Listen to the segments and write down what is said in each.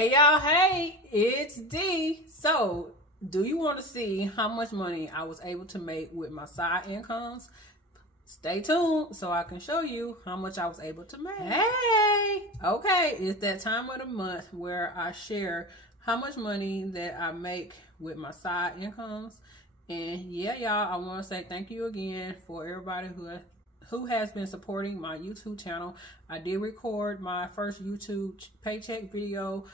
Hey y'all, hey, it's D. So, do you want to see how much money I was able to make with my side incomes? Stay tuned so I can show you how much I was able to make. Hey! Okay, it's that time of the month where I share how much money that I make with my side incomes. And yeah, y'all, I want to say thank you again for everybody who has been supporting my YouTube channel. I did record my first YouTube paycheck video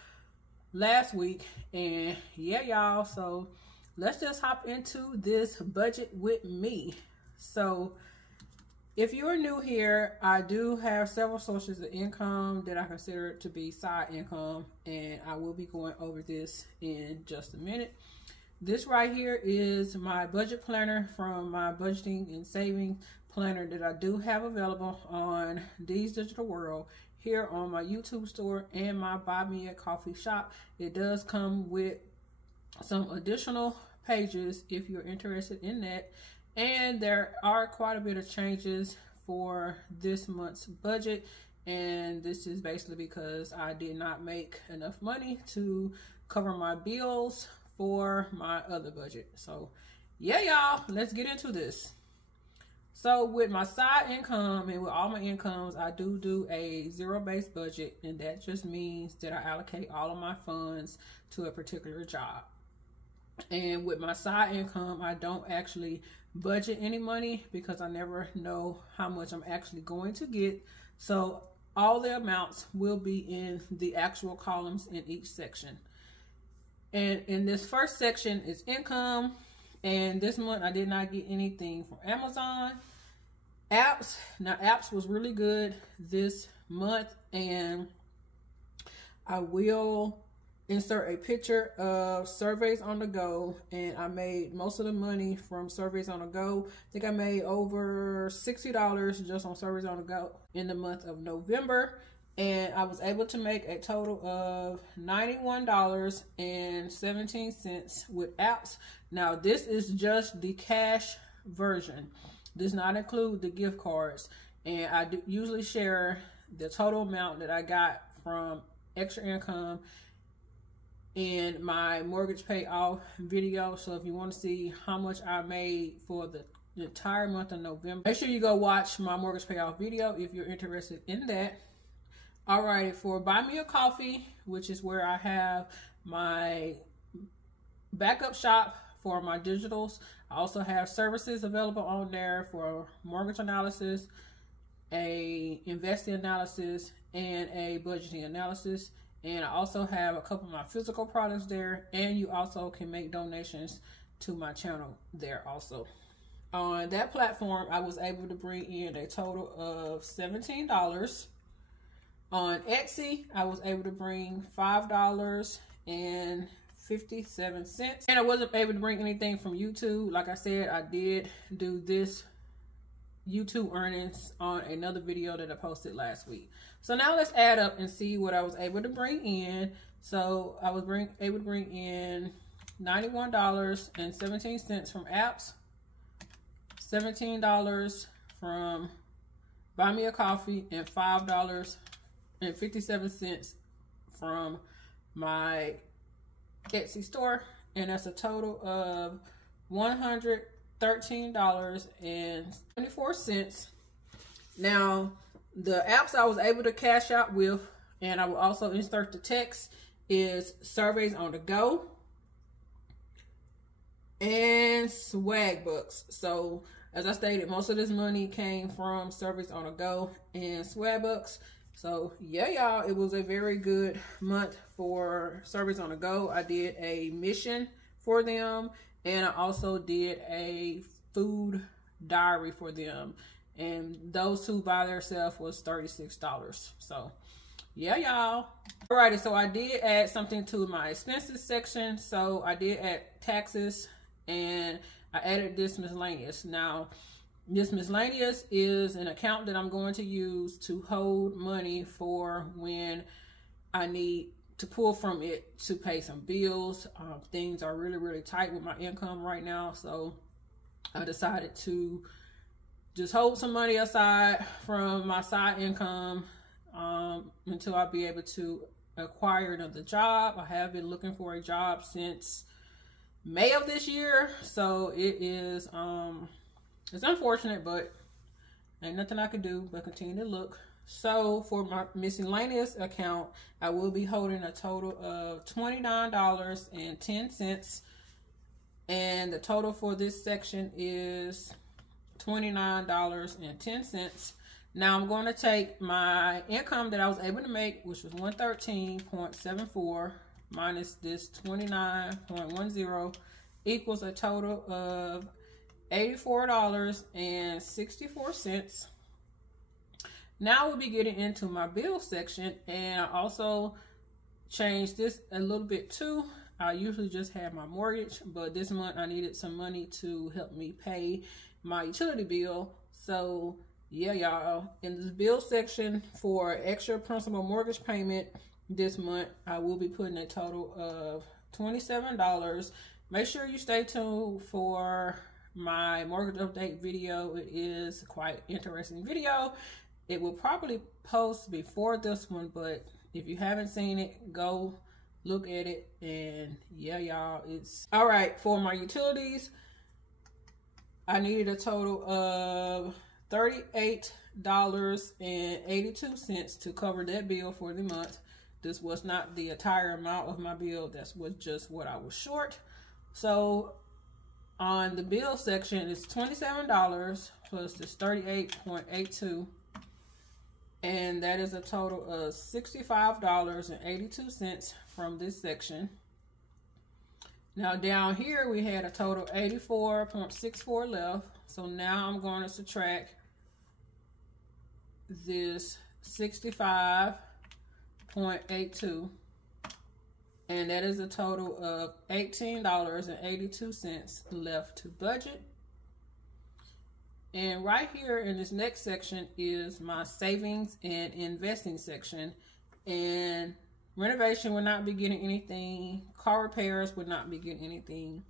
last week, and yeah, y'all, so let's just hop into this budget with me. So if you're new here, I do have several sources of income that I consider to be side income, and I will be going over this in just a minute. This right here is my budget planner from my budgeting and saving planner that I do have available on D's Digital World here on my YouTube store and my Buy Me a Coffee shop. It does come with some additional pages if you're interested in that. And there are quite a bit of changes for this month's budget. And this is basically because I did not make enough money to cover my bills for my other budget. So yeah, y'all, let's get into this. So with my side income and with all my incomes, I do a zero-based budget, and that just means that I allocate all of my funds to a particular job. And with my side income, I don't actually budget any money because I never know how much I'm actually going to get. So all the amounts will be in the actual columns in each section. And in this first section is income. And this month I did not get anything from Amazon. Apps. Now apps was really good this month, and I will insert a picture of Surveys on the Go, and I made most of the money from Surveys on the Go. I think I made over $60 just on Surveys on the Go in the month of November, and I was able to make a total of $91.17 with apps. Now this is just the cash version. Does not include the gift cards, and I do usually share the total amount that I got from extra income in my mortgage pay off video. So if you want to see how much I made for the entire month of November, make sure you go watch my mortgage pay off video if you're interested in that. Alrighty, for Buy Me a Coffee, which is where I have my backup shop for my digitals. I also have services available on there for mortgage analysis, a investing analysis, and a budgeting analysis. And I also have a couple of my physical products there, and you also can make donations to my channel there also. On that platform, I was able to bring in a total of $17. On Etsy, I was able to bring $5.57, and I wasn't able to bring anything from YouTube. Like I said, I did do this YouTube earnings on another video that I posted last week. So now let's add up and see what I was able to bring in. So I was able to bring in $91.17 from apps, $17 from Buy Me a Coffee, and $5.57 from my Etsy store, and that's a total of $113.24. Now the apps I was able to cash out with, and I will also insert the text, is Surveys on the Go and Swag Bucks. So as I stated, most of this money came from Surveys on the Go and Swag Bucks. So yeah, y'all, it was a very good month for Surveys on the Go. I did a mission for them, and I also did a food diary for them. And those two by themselves was $36. So yeah, y'all. Alrighty, so I did add something to my expenses section. So I did add taxes, and I added this miscellaneous. Now, this miscellaneous is an account that I'm going to use to hold money for when I need to pull from it to pay some bills. Things are really tight with my income right now, so I decided to just hold some money aside from my side income until I'll be able to acquire another job. I have been looking for a job since May of this year, so it is it's unfortunate, but ain't nothing I can do but continue to look. So for my miscellaneous account, I will be holding a total of $29.10, and the total for this section is $29.10. Now I'm going to take my income that I was able to make, which was $113.74, minus this $29.10, equals a total of $84.64. Now we'll be getting into my bill section, and I also changed this a little bit too. I usually just have my mortgage, but this month I needed some money to help me pay my utility bill. So yeah, y'all, in this bill section for extra principal mortgage payment this month, I will be putting a total of $27. Make sure you stay tuned for my mortgage update video. It is quite interesting video. It will probably post before this one, but if you haven't seen it, go look at it. And yeah, y'all, it's all right. For my utilities, I needed a total of $38.82 to cover that bill for the month. This was not the entire amount of my bill. That's just what I was short. So on the bill section, it's $27 plus this $38.82, and that is a total of $65.82 from this section. Now down here we had a total of $84.64 left. So now I'm going to subtract this $65.82, and that is a total of $18.82 left to budget. And right here in this next section is my savings and investing section. And renovation will not be getting anything. Car repairs will not be getting anything.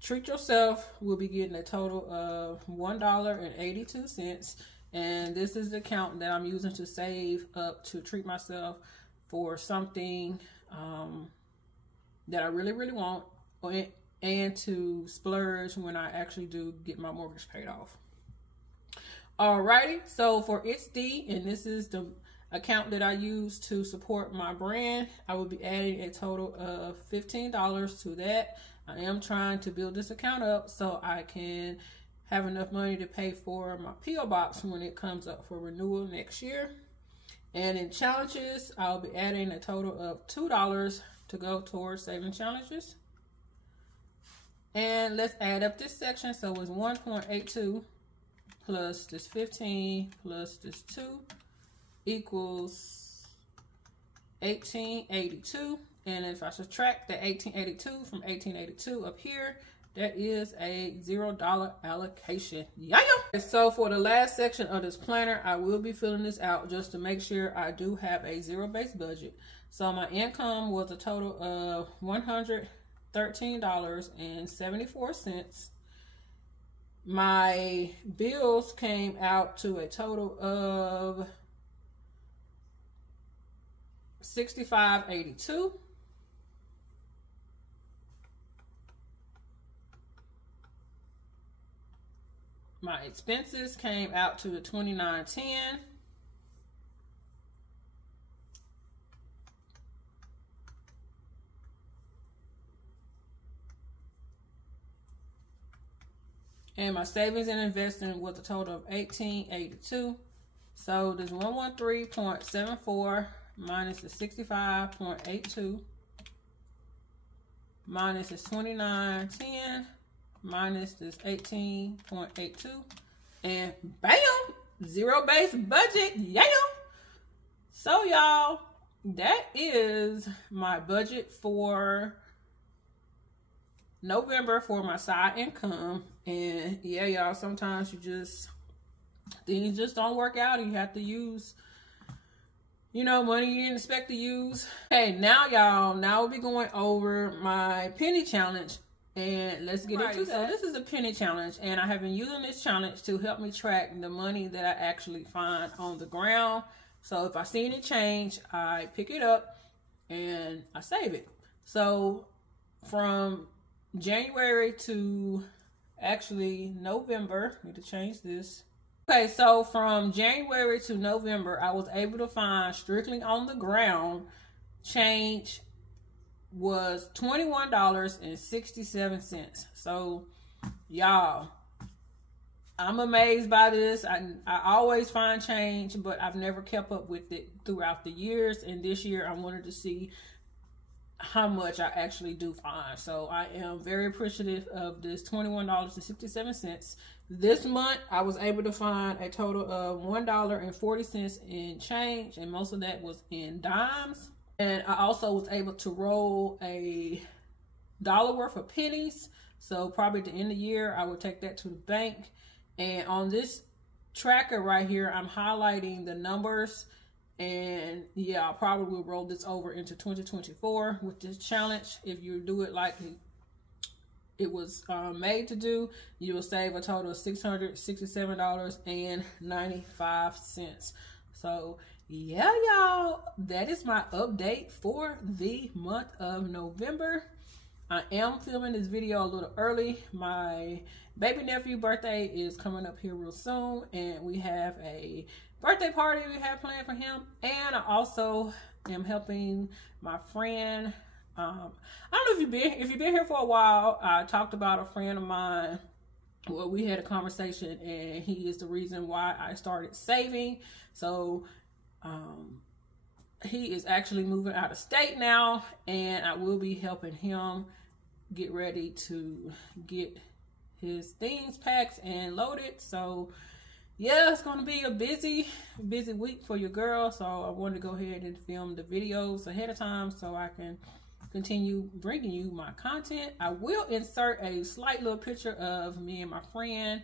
Treat yourself will be getting a total of $1.82. And this is the account that I'm using to save up to treat myself for something that I really, really want, and to splurge when I actually do get my mortgage paid off. Alrighty, so for It's D, and this is the account that I use to support my brand, I will be adding a total of $15 to that. I am trying to build this account up so I can have enough money to pay for my P.O. box when it comes up for renewal next year. And in challenges, I'll be adding a total of $2 to go towards saving challenges. And let's add up this section. So it's 1.82 plus this 15 plus this 2 equals 1882. And if I subtract the 1882 from 1882 up here, that is a $0 allocation. Yeah. So for the last section of this planner, I will be filling this out just to make sure I do have a zero-based budget. So my income was a total of $113.74. My bills came out to a total of $65.82. My expenses came out to $29.10. And my savings and investing was a total of $18.82. So there's 113.74 minus the 65.82 minus this 29.10 minus this 18.82, and bam, zero-based budget. Yeah. So y'all, that is my budget for November for my side income. And yeah, y'all, sometimes things just don't work out and you have to use, money you didn't expect to use. Okay, now y'all, we'll be going over my penny challenge. And let's get into that. So this is a penny challenge, and I have been using this challenge to help me track the money that I actually find on the ground. So if I see any change, I pick it up and I save it. So from January to actually November, need to change this. Okay, so from January to November, I was able to find strictly on the ground change was $21.67. So y'all, I'm amazed by this. I always find change, but I've never kept up with it throughout the years. And this year I wanted to see how much I actually do find. So I am very appreciative of this $21.67. This month I was able to find a total of $1.40 in change, and most of that was in dimes. And I also was able to roll $1 worth of pennies. So probably at the end of the year I will take that to the bank. And on this tracker right here, I'm highlighting the numbers. And yeah, I probably will roll this over into 2024 with this challenge. If you do it like it was made to do, you will save a total of $667.95. So yeah, y'all, that is my update for the month of November. I am filming this video a little early. My baby nephew birthday is coming up here real soon, and we have a birthday party we have planned for him. And I also am helping my friend. I don't know if you've been here for a while. I talked about a friend of mine. Well, we had a conversation, and he is the reason why I started saving. So he is actually moving out of state now, and I will be helping him get ready to get his things packed and loaded. So yeah, it's going to be a busy week for your girl. So I wanted to go ahead and film the videos ahead of time so I can continue bringing you my content. I will insert a slight little picture of me and my friend.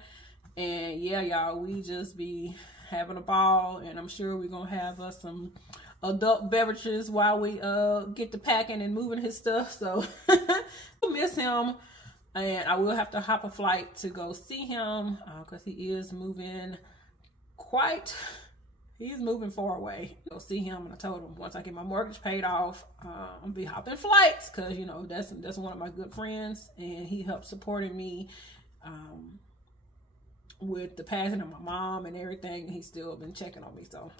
And yeah, y'all, we just be having a ball, and I'm sure we're going to have us some adult beverages while we get to packing and moving his stuff. So I miss him, and I will have to hop a flight to go see him because he is moving he's moving far away. Go see him, and I told him once I get my mortgage paid off, I'm gonna be hopping flights because, you know, that's one of my good friends, and he helped supporting me with the passing of my mom and everything. He's still been checking on me, so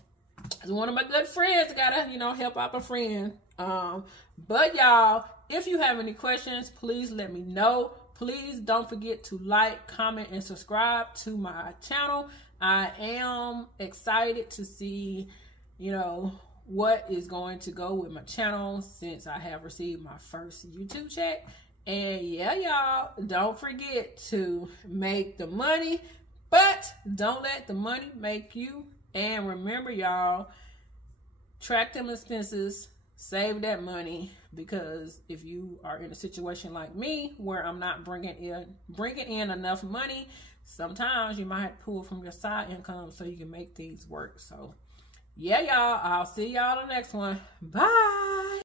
it's one of my good friends. I gotta, you know, help out my friend. But y'all, if you have any questions, please let me know. Please don't forget to like, comment, and subscribe to my channel. I am excited to see, you know, what is going to go with my channel since I have received my first YouTube check. And yeah, y'all, don't forget to make the money, but don't let the money make you. And remember, y'all, track them expenses, save that money, because if you are in a situation like me where I'm not bringing in enough money, sometimes you might pull from your side income so you can make things work. So yeah, y'all, I'll see y'all on the next one. Bye.